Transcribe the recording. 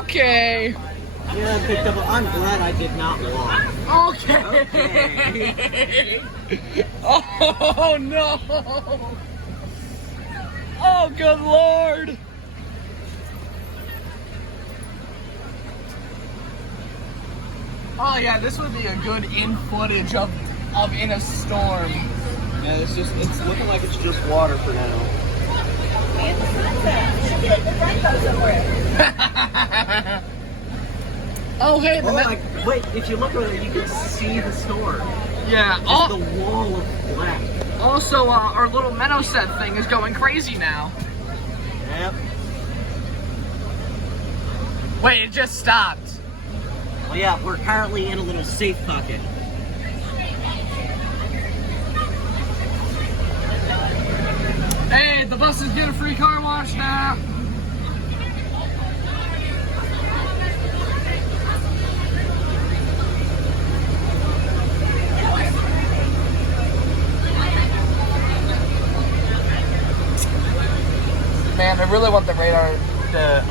Okay. Yeah, I picked up. I'm glad I did not walk. Okay. Oh no. Oh good lord. Oh yeah, this would be a good in footage of in a storm. Yeah, it's looking like it's just water for now. Oh hey, Wait, if you look over there, you can see the storm. yeah. Just the wall of black. Also, our little Menno set thing is going crazy now. Yep. Wait, it just stopped. Well, yeah, we're currently in a little safe pocket. Hey, the buses get a free car wash now. Man, I really want the radar to